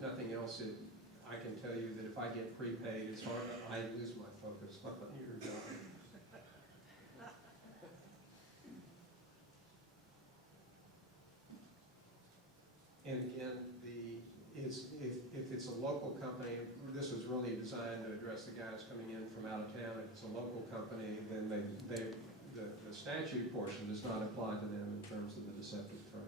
if nothing else, I can tell you that if I get prepaid, it's hard, I lose my focus on your job. And again, if it's a local company, this was really designed to address the guys coming in from out of town. If it's a local company, then the statute portion does not apply to them in terms of the deceptive trade.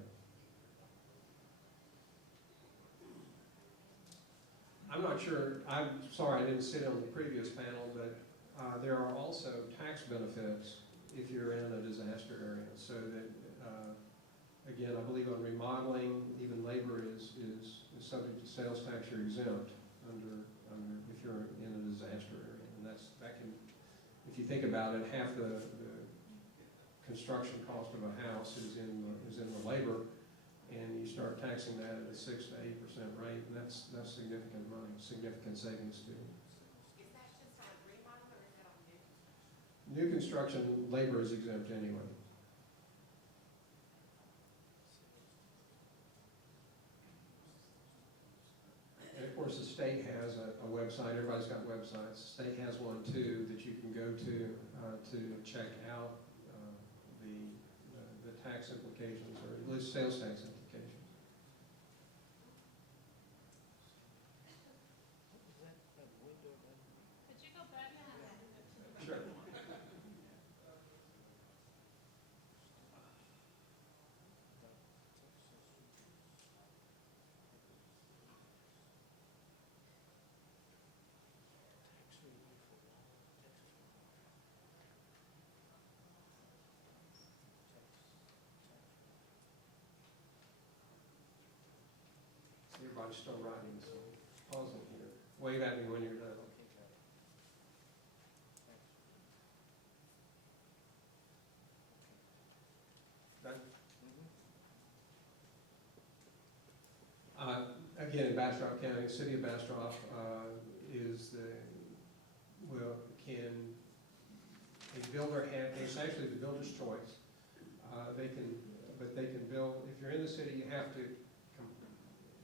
I'm not sure, I'm sorry I didn't sit on the previous panel, but there are also tax benefits if you're in a disaster area. So that, again, I believe on remodeling, even labor is subject to sales tax. You're exempt under if you're in a disaster area. And that can, if you think about it, half the construction cost of a house is in the labor. And you start taxing that at a 6 to 8% rate, and that's significant money, significant savings too. Is that just on remodel or is that on new? New construction, labor is exempt anyway. And of course, the state has a website. Everybody's got websites. The state has one too that you can go to check out the tax implications, or at least sales tax implications. Could you go back? Sure. Everybody's still writing, so pausing here. Wave at me when you're done. Done? Again, in Bastrop County, the city of Bastrop can a builder have, it's actually the builder's choice. They can build, if you're in the city, you have to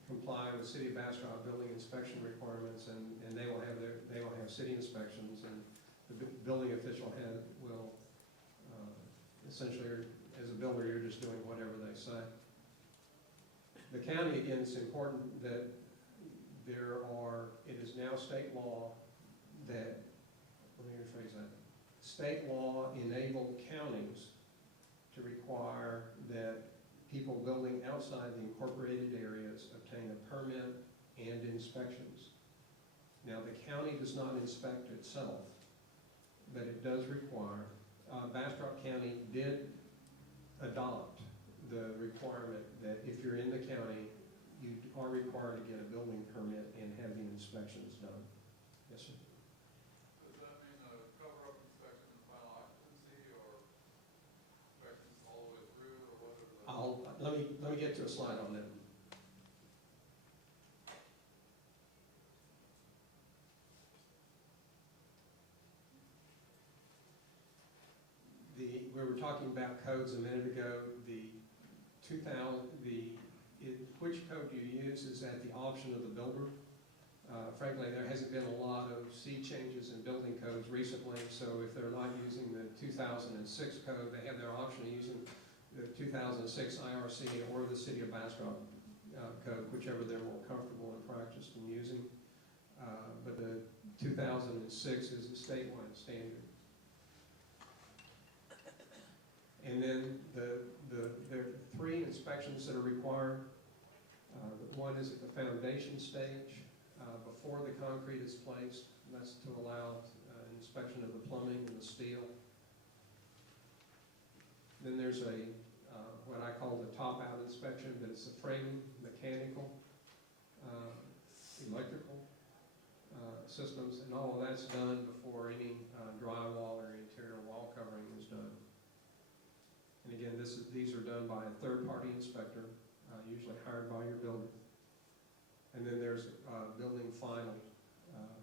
comply with City of Bastrop building inspection requirements, and they will have city inspections, and the building official will essentially, as a builder, you're just doing whatever they say. The county, again, it's important that it is now state law that, let me rephrase that, state law enabled counties to require that people building outside the incorporated areas obtain a permit and inspections. Now, the county does not inspect itself, but it does require, Bastrop County did adopt the requirement that if you're in the county, you are required to get a building permit and have the inspections done. Yes, sir? Does that mean a cover-up inspection and final occupancy, or inspections all the way through, or what are the... Let me get to a slide on that. We were talking about codes a minute ago. Which code you use is at the option of the builder. Frankly, there hasn't been a lot of sea changes in building codes recently, so if they're not using the 2006 code, they have their option of using the 2006 IRC or the City of Bastrop code, whichever they're more comfortable and practiced in using. But the 2006 is a statewide standard. And then there are 3 inspections that are required. One is at the foundation stage, before the concrete is placed. And that's to allow inspection of the plumbing and the steel. Then there's what I call the top-out inspection, but it's the framing, mechanical, electrical systems, and all of that's done before any drywall or interior wall covering is done. And again, these are done by a third-party inspector, usually hired by your builder. And then there's building final,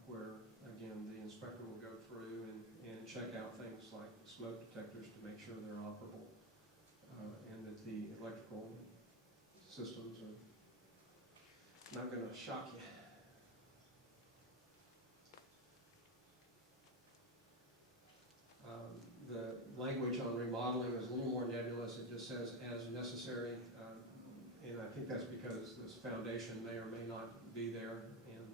where, again, the inspector will go through and check out things like smoke detectors to make sure they're operable, and that the electrical systems are. Not gonna shock you. The language on remodeling is a little more nebulous. It just says as necessary, and I think that's because this foundation may or may not be there. And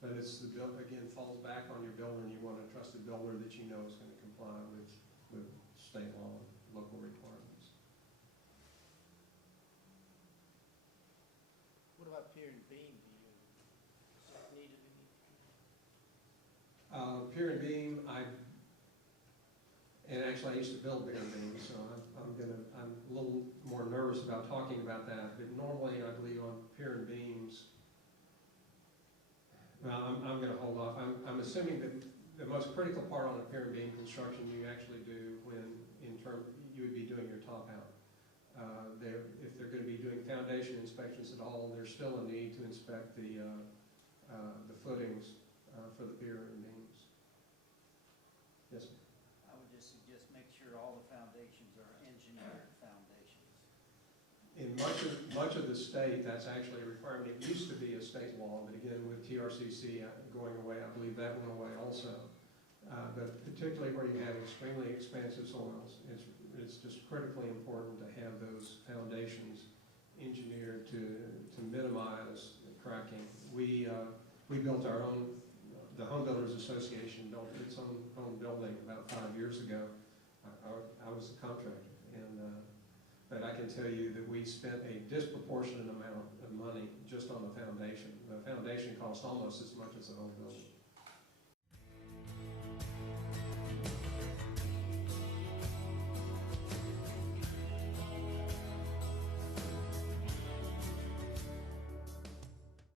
but it's the build, again, falls back on your builder, and you want a trusted builder that you know is going to comply with state law and local requirements. What about pier and beam? Does that need to be? Pier and beam, and actually I used to build pier and beam, so I'm a little more nervous about talking about that. But normally, I believe on pier and beams, well, I'm going to hold off. I'm assuming that the most critical part on a pier and beam construction you actually do when you would be doing your top out. If they're going to be doing foundation inspections at all, there's still a need to inspect the footings for the pier and beams. Yes, sir. I would just suggest make sure all the foundations are engineered foundations. In much of the state, that's actually a requirement. It used to be a state law, but again, with TRCC going away, I believe that went away also. But particularly where you have extremely expansive soils, it's just critically important to have those foundations engineered to minimize cracking. We built our own, the Home Builders Association built its own building about 5 years ago. I was the contractor, but I can tell you that we spent a disproportionate amount of money just on the foundation. The foundation cost almost as much as the home building.